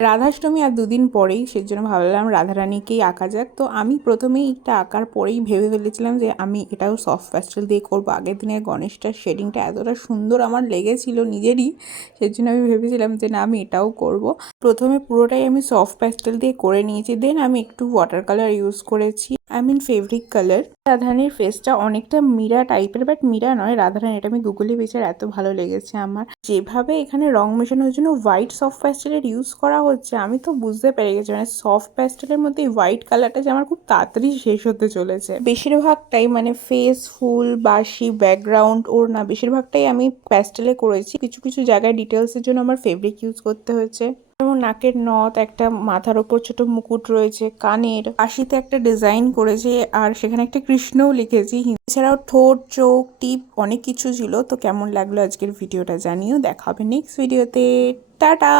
রাধাষ্টমী আর দুদিন পরেই, সেজন্য ভাবলাম রাধারানীকেই আঁকা যাক। তো আমি প্রথমেই একটা আঁকার পরেই ভেবে ফেলেছিলাম যে আমি এটাও সফট প্যাস্টেল দিয়ে করবো। আগের দিনের গণেশটার শেডিংটা এতটা সুন্দর আমার লেগেছিল নিজেরই, সেজন্য আমি ভেবেছিলাম যে না আমি এটাও করব। প্রথমে পুরোটাই আমি সফট প্যাস্টেল দিয়ে করে নিয়েছি, দেন আমি একটু ওয়াটার কালার ইউজ করেছি, ফেব্রিক কালার। রাধারানীর ফেসটা অনেকটা মীরা টাইপের, বাট মীরা নয়, রাধারানী। এটা আমি গুগলে পেয়েছি, এত ভালো লেগেছে আমার। যেভাবে এখানে রং মেশানোর জন্য হোয়াইট সফট প্যাস্টেলের ইউজ করা হচ্ছে, আমি তো বুঝতে পেরে গেছি মানে সফট প্যাস্টেলের মধ্যে হোয়াইট কালারটা যে আমার খুব তাড়াতাড়ি শেষ হতে চলেছে। বেশিরভাগটাই মানে ফেস, ফুল, বাসি, ব্যাকগ্রাউন্ড, ওড়না, বেশিরভাগটাই আমি প্যাস্টেলে করেছি। কিছু কিছু জায়গায় ডিটেলসের জন্য আমার ফেব্রিক ইউজ করতে হয়েছে, যেমন নাকের নথ, একটা মাথার ওপর ছোট মুকুট রয়েছে, কানের কাশিতে একটা ডিজাইন করেছে, আর সেখানে একটা কৃষ্ণও লিখেছি। এছাড়াও ঠোঁট, চোখ, টিপ অনেক কিছু ছিল। তো কেমন লাগলো আজকের ভিডিওটা জানিও। দেখা হবে নেক্সট ভিডিওতে। টাটা।